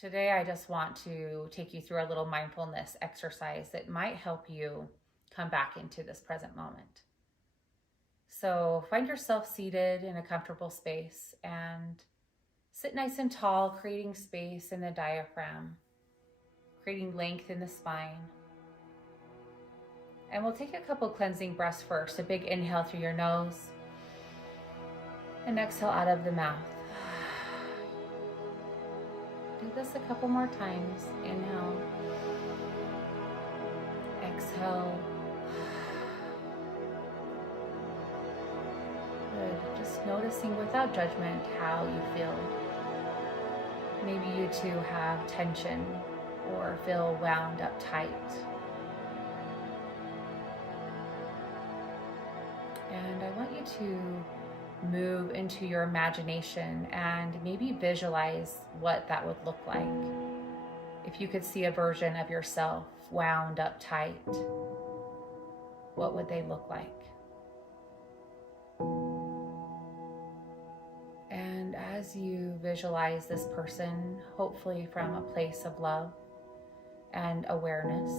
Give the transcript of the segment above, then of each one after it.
Today, I just want to take you through a little mindfulness exercise that might help you come back into this present moment. So, find yourself seated in a comfortable space and sit nice and tall, creating space in the diaphragm, creating length in the spine. And we'll take a couple cleansing breaths first. A big inhale through your nose and exhale out of the mouth. Do this a couple more times. Inhale, exhale. Good. Just noticing without judgment how you feel. Maybe you too have tension or feel wound up tight. And I want you to move into your imagination and maybe visualize what that would look like. If you could see a version of yourself wound up tight, what would they look like? And as you visualize this person, hopefully from a place of love and awareness,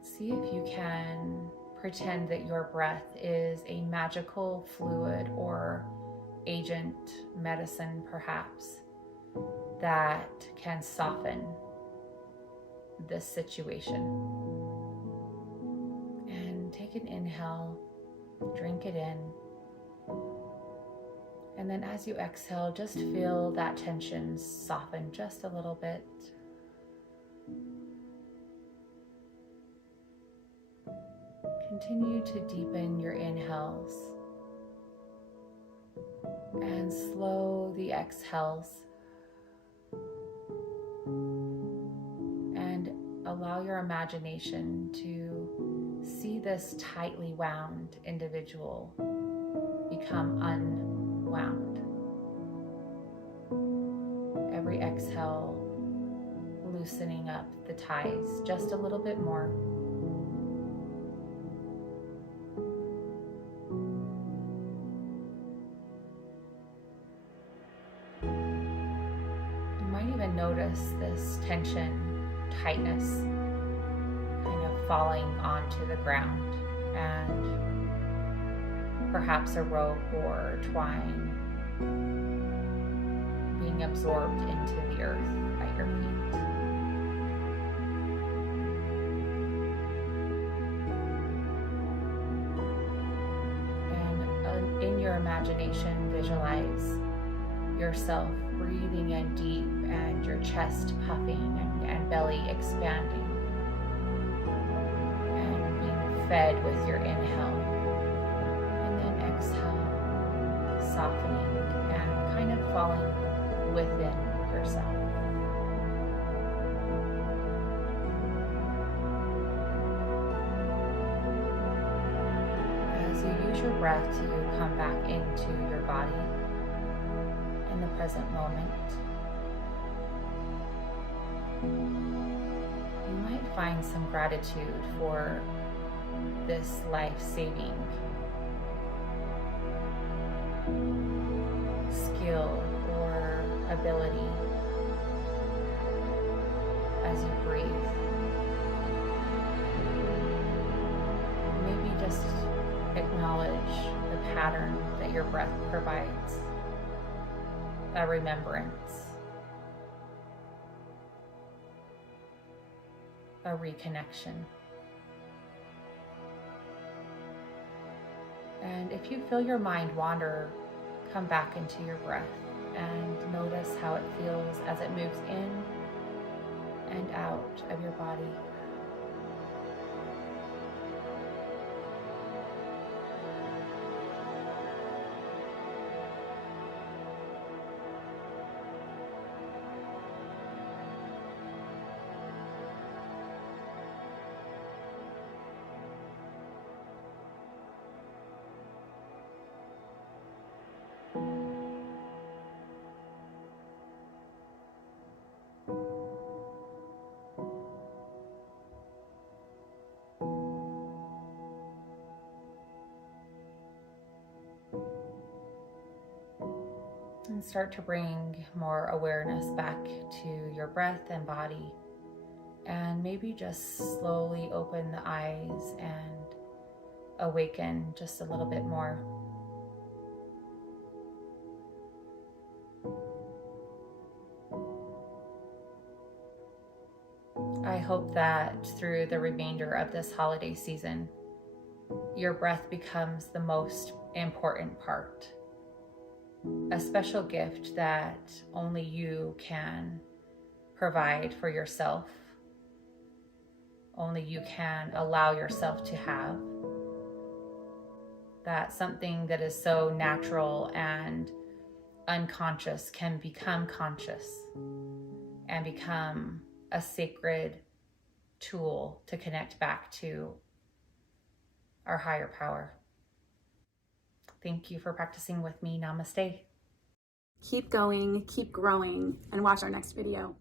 see if you can pretend that your breath is a magical fluid or agent, medicine perhaps, that can soften this situation. And take an inhale, drink it in. And then as you exhale, just feel that tension soften just a little bit. Continue to deepen your inhales and slow the exhales, and allow your imagination to see this tightly wound individual become unwound. Every exhale, loosening up the ties just a little bit more. Notice this tension, tightness, kind of falling onto the ground, and perhaps a rope or twine being absorbed into the earth at your feet. And in your imagination, visualize yourself breathing in deep and your chest puffing and belly expanding and being fed with your inhale, and then exhale, softening and kind of falling within yourself. As you use your breath to come back into your body in the present moment, you might find some gratitude for this life-saving skill or ability as you breathe. Maybe just acknowledge the pattern that your breath provides, a remembrance, a reconnection. And if you feel your mind wander, come back into your breath and notice how it feels as it moves in and out of your body. And start to bring more awareness back to your breath and body. And maybe just slowly open the eyes and awaken just a little bit more. I hope that through the remainder of this holiday season, your breath becomes the most important part, a special gift that only you can provide for yourself, only you can allow yourself to have. That something that is so natural and unconscious can become conscious and become a sacred tool to connect back to our higher power. Thank you for practicing with me. Namaste. Keep going, keep growing, and watch our next video.